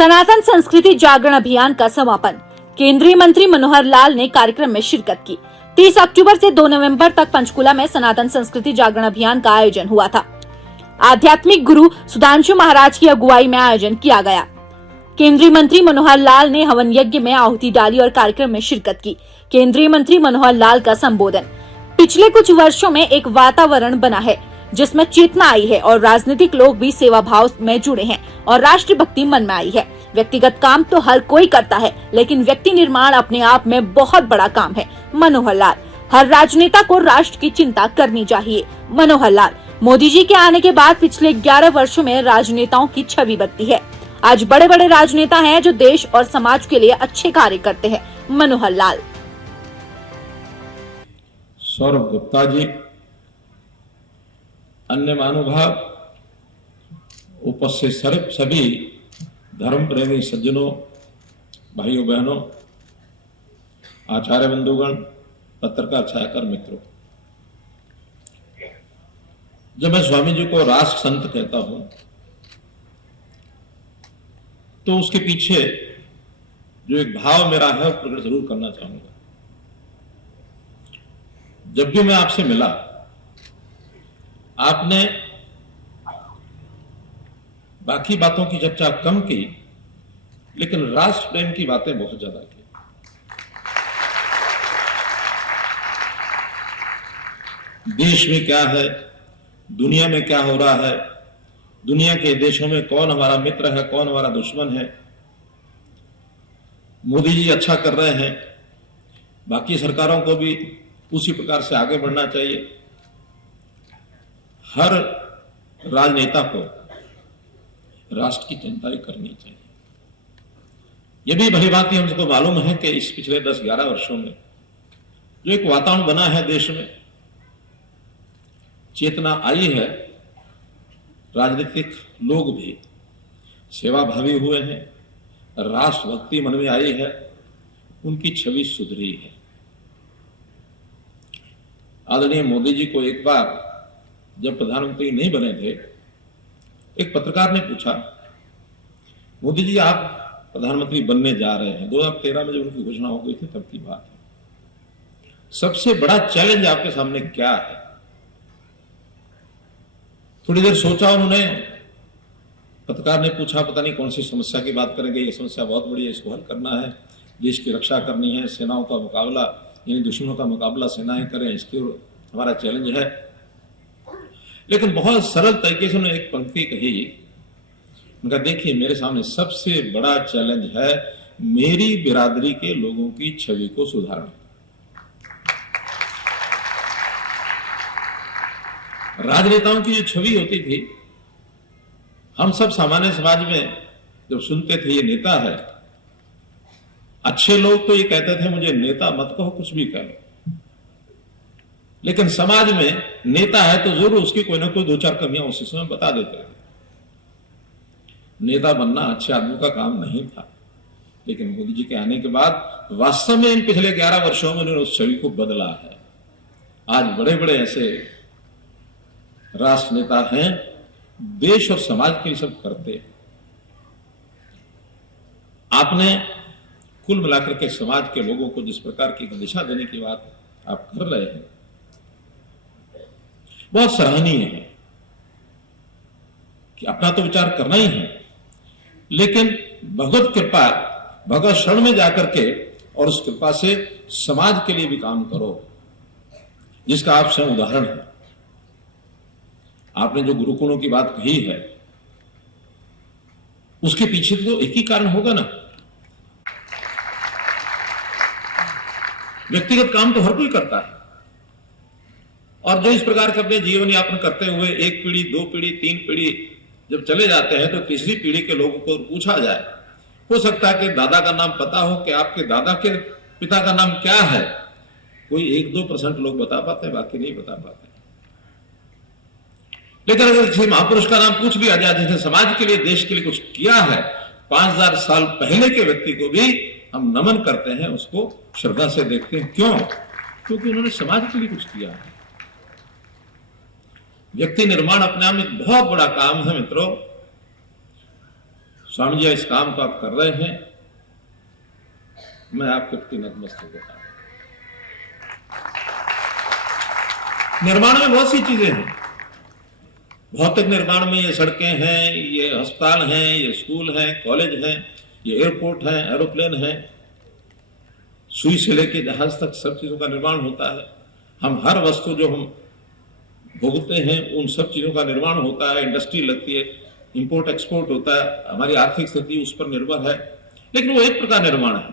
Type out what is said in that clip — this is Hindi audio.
सनातन संस्कृति जागरण अभियान का समापन। केंद्रीय मंत्री मनोहर लाल ने कार्यक्रम में शिरकत की। 30 अक्टूबर से 2 नवंबर तक पंचकुला में सनातन संस्कृति जागरण अभियान का आयोजन हुआ था। आध्यात्मिक गुरु सुधांशु महाराज की अगुवाई में आयोजन किया गया। केंद्रीय मंत्री मनोहर लाल ने हवन यज्ञ में आहुति डाली और कार्यक्रम में शिरकत की। केंद्रीय मंत्री मनोहर लाल का संबोधन। पिछले कुछ वर्षों में एक वातावरण बना है जिसमें चेतना आई है और राजनीतिक लोग भी सेवा भाव में जुड़े हैं और राष्ट्रभक्ति मन में आई है। व्यक्तिगत काम तो हर कोई करता है, लेकिन व्यक्ति निर्माण अपने आप में बहुत बड़ा काम है। मनोहर लाल। हर राजनेता को राष्ट्र की चिंता करनी चाहिए। मनोहर लाल। मोदी जी के आने के बाद पिछले 11 वर्षों में राजनेताओं की छवि बदली है। आज बड़े बड़े राजनेता हैं जो देश और समाज के लिए अच्छे कार्य करते हैं। मनोहर लाल। सौरभ गुप्ता जी, अन्य महानुभाव, उपस्थित सभी धर्म प्रेमी सज्जनों, भाइयों बहनों, आचार्य बंधुगण, पत्रकार छायाकर मित्रों, जब मैं स्वामी जी को राष्ट्र संत कहता हूं तो उसके पीछे जो एक भाव मेरा है वो प्रकट जरूर करना चाहूंगा। जब भी मैं आपसे मिला, आपने बाकी बातों की चर्चा कम की, लेकिन राष्ट्र प्रेम की बातें बहुत ज्यादा की। देश में क्या है, दुनिया में क्या हो रहा है, दुनिया के देशों में कौन हमारा मित्र है, कौन हमारा दुश्मन है। मोदी जी अच्छा कर रहे हैं, बाकी सरकारों को भी उसी प्रकार से आगे बढ़ना चाहिए। हर राजनेता को राष्ट्र की चिंता ही करनी चाहिए। यह भी भली भांति हम सबको मालूम है कि इस पिछले 10-11 वर्षों में जो एक वातावरण बना है देश में, चेतना आई है, राजनीतिक लोग भी सेवाभावी हुए हैं, राष्ट्रभक्ति मन में आई है, उनकी छवि सुधरी है। आदरणीय मोदी जी को एक बार जब प्रधानमंत्री नहीं बने थे, एक पत्रकार ने पूछा, मोदी जी आप प्रधानमंत्री बनने जा रहे हैं। 2013 में जब उनकी घोषणा हो गई थी तब की बात है। सबसे बड़ा चैलेंज आपके सामने क्या है? थोड़ी देर सोचा उन्होंने। पत्रकार ने पूछा, पता नहीं कौन सी समस्या की बात करेंगे, ये समस्या बहुत बड़ी है, इसको हल करना है, देश की रक्षा करनी है, सेनाओं का मुकाबला, यानी दुश्मनों का मुकाबला सेनाएं करें, इसके हमारा चैलेंज है। लेकिन बहुत सरल तरीके से उन्होंने एक पंक्ति कही, उनका, देखिए मेरे सामने सबसे बड़ा चैलेंज है मेरी बिरादरी के लोगों की छवि को सुधारना। राजनेताओं की जो छवि होती थी, हम सब सामान्य समाज में जब सुनते थे ये नेता है, अच्छे लोग तो ये कहते थे मुझे नेता मत कहो, कुछ भी कहो, लेकिन समाज में नेता है तो जरूर उसकी कोई ना कोई 2-4 कमियां उसी समय बता देते थे। नेता बनना अच्छे आदमी का काम नहीं था, लेकिन मोदी जी के आने के बाद वास्तव में इन पिछले 11 वर्षों में उन्होंने उस छवि को बदला है। आज बड़े बड़े ऐसे राष्ट्र नेता हैं, देश और समाज के लिए सब करते हैं। आपने कुल मिलाकर के समाज के लोगों को जिस प्रकार की दिशा देने की बात आप कर रहे हैं, बहुत सराहनीय है कि अपना तो विचार करना ही है, लेकिन भगवत कृपा, भगवत शरण में जाकर के और उस कृपा से समाज के लिए भी काम करो, जिसका आप स्वयं उदाहरण है। आपने जो गुरुकुलों की बात कही है, उसके पीछे तो एक ही कारण होगा ना। व्यक्तिगत काम तो हर कोई करता है, और जो इस प्रकार से अपने जीवन यापन करते हुए 1 पीढ़ी, 2 पीढ़ी, 3 पीढ़ी जब चले जाते हैं, तो तीसरी पीढ़ी के लोगों को पूछा जाए, हो सकता है कि दादा का नाम पता हो कि आपके दादा के पिता का नाम क्या है, कोई 1-2% लोग बता पाते हैं, बाकी नहीं बता पाते। लेकिन अगर किसी महापुरुष का नाम पूछ लिया जाए, जिसने समाज के लिए, देश के लिए कुछ किया है, 5000 साल पहले के व्यक्ति को भी हम नमन करते हैं, उसको श्रद्धा से देखते हैं। क्यों? क्योंकि उन्होंने समाज के लिए कुछ किया है। व्यक्ति निर्माण अपने आप में एक बहुत बड़ा काम है मित्रों। स्वामी जी इस काम को आप कर रहे हैं, मैं आपके प्रति नतमस्तक होता हूं। निर्माण में बहुत सी चीजें हैं, भौतिक निर्माण में ये सड़कें हैं, ये अस्पताल हैं, ये स्कूल हैं, कॉलेज हैं, ये एयरपोर्ट हैं, एरोप्लेन हैं, सुई से लेके जहाज तक सब चीजों का निर्माण होता है। हम हर वस्तु जो हम भोगते हैं उन सब चीजों का निर्माण होता है, इंडस्ट्री लगती है, इंपोर्ट एक्सपोर्ट होता है, हमारी आर्थिक स्थिति उस पर निर्भर है। लेकिन वो एक प्रकार निर्माण है,